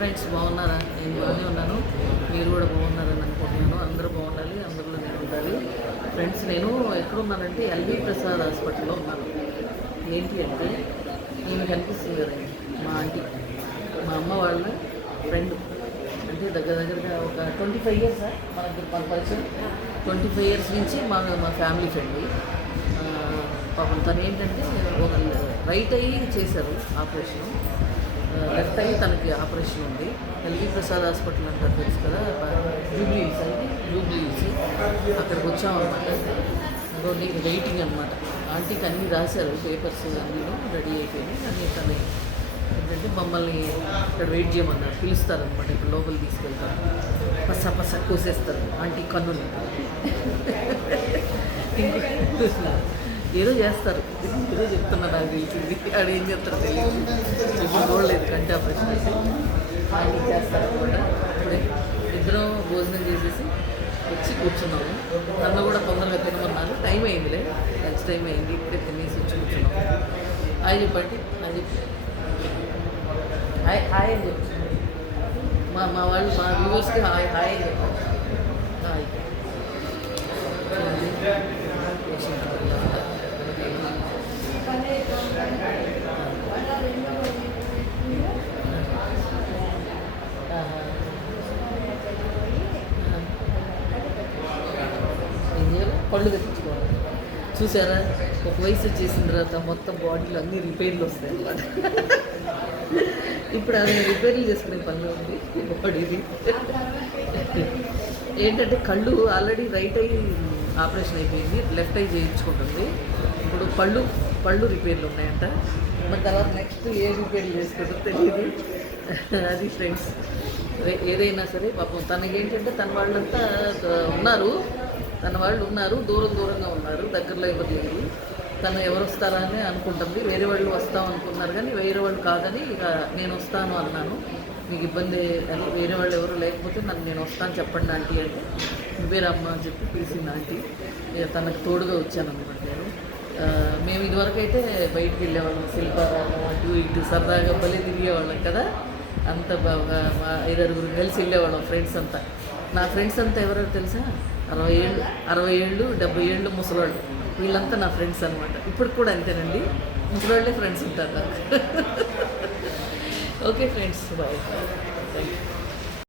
Friends బాగున్నారా? నేను బాగానే ఉన్నాను. మీరు కూడా బాగున్నారని అనుకుంటున్నాను. అందరూ బాగుండాలి అందరిలో నేను ఉండాలి. ఫ్రెండ్స్ నేను ఎక్కడున్నానంటే ఎల్వి ప్రసాద్ హాస్పిటల్లో ఉన్నాను. ఏంటి అంటే నేను కనిపిస్తుంది కదండి మా ఆంటీ. మా అమ్మ వాళ్ళ ఫ్రెండ్ అంటే దగ్గర దగ్గరగా ఒక ట్వంటీ ఫైవ్ ఇయర్స్ మనకి మన పరిచయం. ట్వంటీ ఫైవ్ ఇయర్స్ నుంచి మా మా ఫ్యామిలీ ఫ్రెండ్ పాపం తను ఏంటంటే ఒక రైట్ అయ్యి చేశారు ఆపరేషన్. లెఫ్ట్ అయ్యి తనకి ఆపరేషన్ ఉంది. ఎల్వి ప్రసాద్ హాస్పిటల్ అంటారు తెలుసు కదా జూబ్లీ హిల్స్ అయితే జూబ్లీ హిల్స్ అక్కడికి వచ్చామన్నమాట ఇంకో నీకు వెయిటింగ్ అనమాట ఆంటీకి అన్నీ రాశారు పేపర్స్ అన్నీ రెడీ అయిపోయింది. అన్నీ తను ఏంటంటే మమ్మల్ని ఇక్కడ వెయిట్ చేయమన్నారు. పిలుస్తారనమాట ఇప్పుడు లోపల తీసుకెళ్తారు. పస పస కోసేస్తారు. ఆంటీ కన్నులు. ఇంకో ఏదో చేస్తారు. ఏదో చెప్తున్నా నాకు తెలిసింది ఆడ ఏం చేస్తారో తెలియదు. ఇప్పుడు చూడలేదు కంటే ఆపరేషన్ అయితే. ఆంటీ చేస్తారు అనమాట. ఇప్పుడే ఇద్దరం భోజనం చేసేసి వచ్చి కూర్చున్నాము. నన్ను కూడా తొందరగా తినమన్నారు. టైం అయిందిలే. లంచ్ టైం అయింది. ఇప్పుడే తినేసి వచ్చి కూర్చున్నాము. హాయ్ చెప్పండి. అని చెప్పి. హాయ్ హాయ్ అని చెప్పి. మా మా వాళ్ళు మా వ్యూవర్స్కి హాయ్ హాయ్ అని చెప్పారు. హాయ్. పళ్ళు తెప్పించుకోవాలి. చూసారా? ఒక వయసు వచ్చేసిన తర్వాత మొత్తం బాడీలో అన్ని రిపేర్లు వస్తాయి అన్నమాట. ఇప్పుడు అది రిపేర్లు చేసుకునే పనిలో ఉంది బాడీది. ఏంటంటే కళ్ళు ఆల్రెడీ రైట్ ఐ ఆపరేషన్ అయిపోయింది లెఫ్ట్ అయ్యి చేయించుకుంటుంది. ఇప్పుడు పళ్ళు పళ్ళు రిపేర్లు ఉన్నాయంట. మరి తర్వాత నెక్స్ట్ ఏ రిపేర్లు చేసుకుంటో తెలియదు అది ఫ్రెండ్స్ ఏదైనా సరే పాపం తనకి ఏంటంటే తన వాళ్ళంతా ఉన్నారు. తన వాళ్ళు ఉన్నారు దూరం దూరంగా ఉన్నారు దగ్గరలో ఎవరు లేరు. తను ఎవరు వస్తారా అని అనుకుంటుంది. వేరే వాళ్ళు వస్తాం అనుకున్నారు కానీ వేరే వాళ్ళు కాదని ఇక నేను వస్తాను అన్నాను. మీకు ఇబ్బంది అని వేరే వాళ్ళు ఎవరు లేకపోతే నన్ను నేను వస్తాను చెప్పండి ఆంటీ అంటే నువ్వే రమ్మ అని చెప్పి పిలిచింది ఆంటీ. ఇక తనకు తోడుగా వచ్చాను అనమాట నేను మేము ఇదివరకు అయితే బయటికి వెళ్ళేవాళ్ళం శిల్పారామం అటు ఇటు సరదాగా భలే తిరిగేవాళ్ళం కదా. అంత బాగా ఐదారుగురు కలిసి వెళ్ళేవాళ్ళం ఫ్రెండ్స్ అంతా. నా ఫ్రెండ్స్ అంతా ఎవరో తెలుసా? అరవై ఏళ్ళు అరవై ఏళ్ళు డెబ్బై ఏళ్ళు ముసలోళ్ళు. వీళ్ళంతా నా ఫ్రెండ్స్ అనమాట ఇప్పుడు కూడా అంతేనండి. ముసలోళ్ళే ఫ్రెండ్స్ ఉంటారు నాకు. Okay friends bye. Thank you